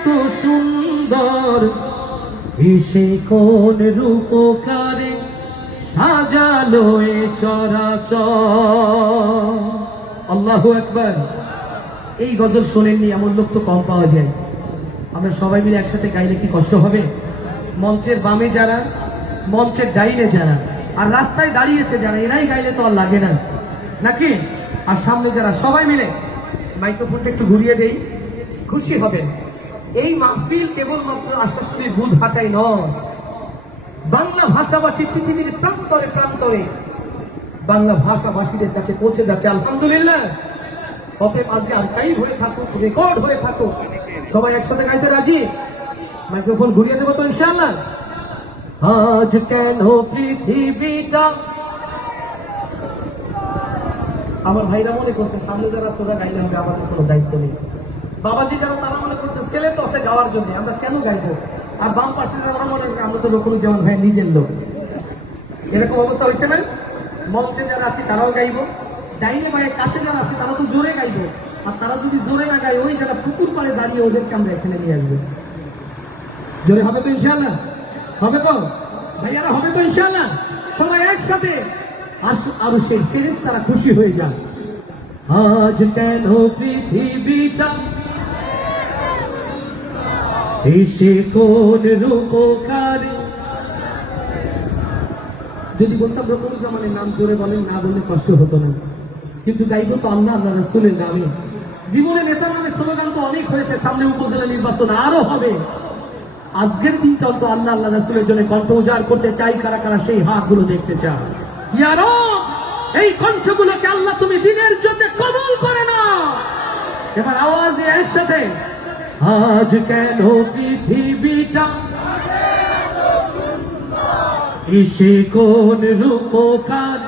এত সুন্দর, এসে কোন রূপকারে সাজালো এ চরাচর। আল্লাহু আকবার। এই গজল শোনেননি এমন লোক তো কম পাওয়া যায়। আমরা সবাই মিলে একসাথে গাইলে কি কষ্ট হবে? মঞ্চের বামে যারা, মঞ্চের ডাইনে যারা, আর রাস্তায় দাঁড়িয়েছে যারা, এরাই গাইলে তো আর লাগে না নাকি? আর সামনে যারা, সবাই মিলে মাইক্রোফোনটা একটু ঘুরিয়ে দেই, খুশি হবেন। এই মাহফিল কেবলমাত্র আশাশুনির বুধ হাটাই নয়, বাংলা ভাষাভাষী পৃথিবীর প্রান্তরে প্রান্তরে বাংলা ভাষাভাষীদের কাছে পৌঁছে যাচ্ছে আলহামদুলিল্লাহ। অতএব আজকে আর্কাইভ হয়ে থাকুক, রেকর্ড হয়ে থাকুক, সবাই একসাথে গাইতে রাজি? মাইক্রোফোন ঘুরিয়ে দেবো তো ইনশাআল্লাহ। আজ কেন পৃথিবীটা, আমার ভাইরা মনে করছে সামনে যারা সোজা গাইলে হবে, আমাদের কোনো দায়িত্ব নেই। বাবাজি যারা, তারা মনে করছে ছেলে তো আছে গাওয়ার জন্য, আমরা কেন গাইবো? আর বাম পাশে যারা মনে করে আমরা তো রকুলুজ্জামান ভাই নিজের লোক, এরকম অবস্থা হয়েছে না? মঞ্চে যারা আছে তারাও গাইবো, ডাইনে ভাইয়ের কাছে যারা আছে তারা তো জোরে গাইবো, আর তারা যদি জোরে না গায়, ওই যারা পুকুর পাড়ে দাঁড়িয়ে, ওদেরকে আমরা এখানে নিয়ে আসবো। জোরে হবে তো ইনশাআল্লাহ? হবে তো ভাইয়ারা? হবে তো ইনশাআল্লাহ? সবাই একসাথে আর সেই ফেরেশতারা খুশি হয়ে যান। আজ কেন পৃথিবীটা, এসে কোন রূপকারে। যদি বলতাম রকুলুজ্জামানের নাম জোরে বলেন, না বললে কষ্ট হতো না, কিন্তু গাইব তো আল্লাহ আল্লাহ রাসূলের নামে। জীবনে নেতা নামে স্লোগান তো অনেক হয়েছে, সামনে উপজেলা নির্বাচন আরো হবে। আজকের দিনটা তো আল্লাহ আল্লাহ রাসূলের জন্য কণ্ঠ উজাড় করতে চাই। কারা কারা সেই হাতগুলো দেখতে চান? ইয়া রব, এই কণ্ঠগুলোকে আল্লাহ তুমি দিনের জন্য কবুল করে নাও। এবার আওয়াজ দিয়ে একসাথে, আজ কেন পৃথিবীটা, এসে কোন রূপকার।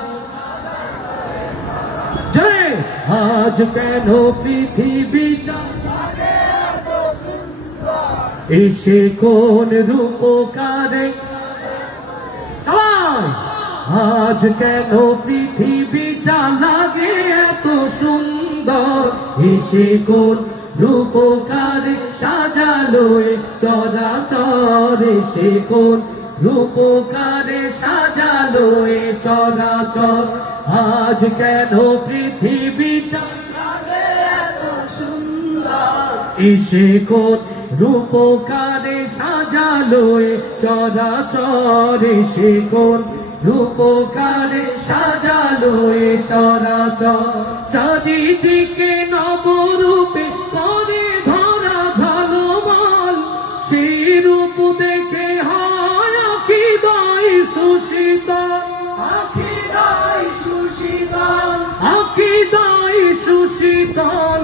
জয়। আজ কেন পৃথিবীটা, এসে কোন রূপকারে। সবাই, আজ কেন পৃথিবীটা লাগে এত সুন্দর, এসে কোন রূপকারে সাজালো এ চরাচর, এসে কোন রূপকারে সাজালো এ চরাচর। আজ কেন পৃথিবীটা লাগে এত সুন্দর, এসে কোন রূপকারে সাজালো এ চরাচর, এসে কোন রূপকারে সাজালো এ চরাচর। চারিদিকে নবরূপে করে ধরা ঝলমল, সেই রূপ দেখে হয় আকিদায় সুশীতল, আকিদায় সুশীতল, আকিদায় সুশীতল।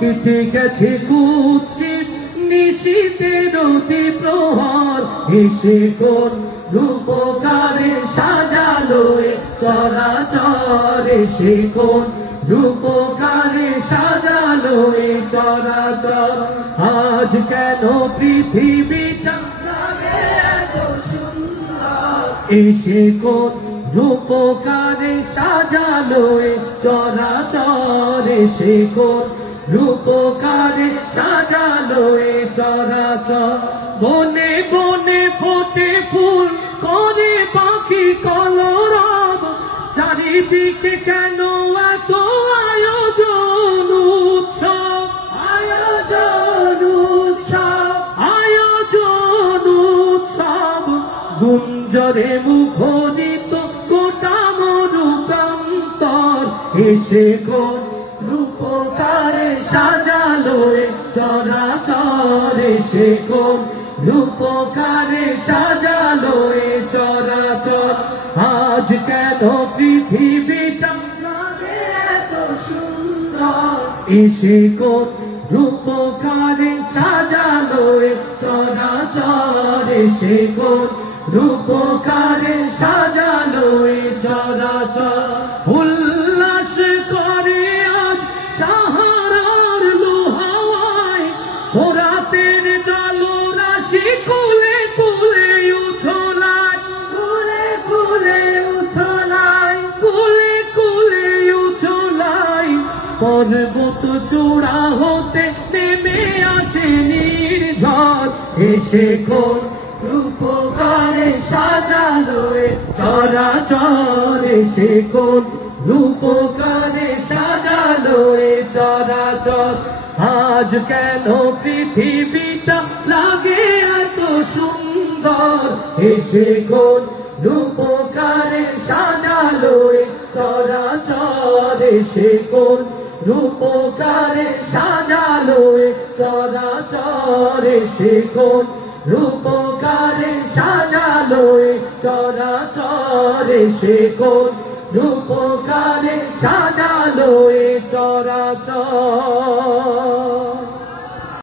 কেটে গেছে কুৎসিত নিশীথের অতি প্রহর, এসে কোন রূপকারে সাজালো এ চরাচর, এসে কোন রূপকারে সাজালো এ চরাচর। আজ কেন পৃথিবীটা লাগে এত সুন্দর, এসে কোন রূপকারে সাজালো এ চরাচর, এসে কোন রূপকারে সাজালো এ চরাচর। বনে বনে ফোটে ফুল, করে পাখি কলরব, চারিদিকে কেন এত আয়োজন উৎসব, আয়োজন উৎসব, আয়োজন উৎসব। গুঞ্জরে মুখরিত গোটা মরু প্রান্তর, এসে কোন রূপকারে সাজালো এ চরাচর, এসে কোন রূপকারে সাজালো এ চরাচর। আজ কেন পৃথিবীটা লাগে এত সুন্দর, এসে কোন রূপকারে সাজালো এ চরাচর, এসে কোন রূপকারে সাজালো এ চরাচর। উল্লাস করে আজ সাহারার লোহাওয়ায়, ফোরাতের জলরাশি কুলে কুলে উছলায়, কুলে কুলে উছলায়, কুলে কুলে উছলায়। পর্বত চূড়া হতে নেমে আসে নির্ঝর, এসে কোন রূপকারে সাজালো এ চরাচর, এসে কোন রূপকারে সাজালো এ চরাচর। আজ কেন পৃথিবীটা লাগে এত সুন্দর, এসে কোন রূপকারে সাজালো এ চরাচর, এসে কোন রূপকারে সাজালো এ চরাচর, এসে কোন রূপকারে সাজালো এ চরাচর, এসে কোন রূপকারে সাজালো এ চরাচর।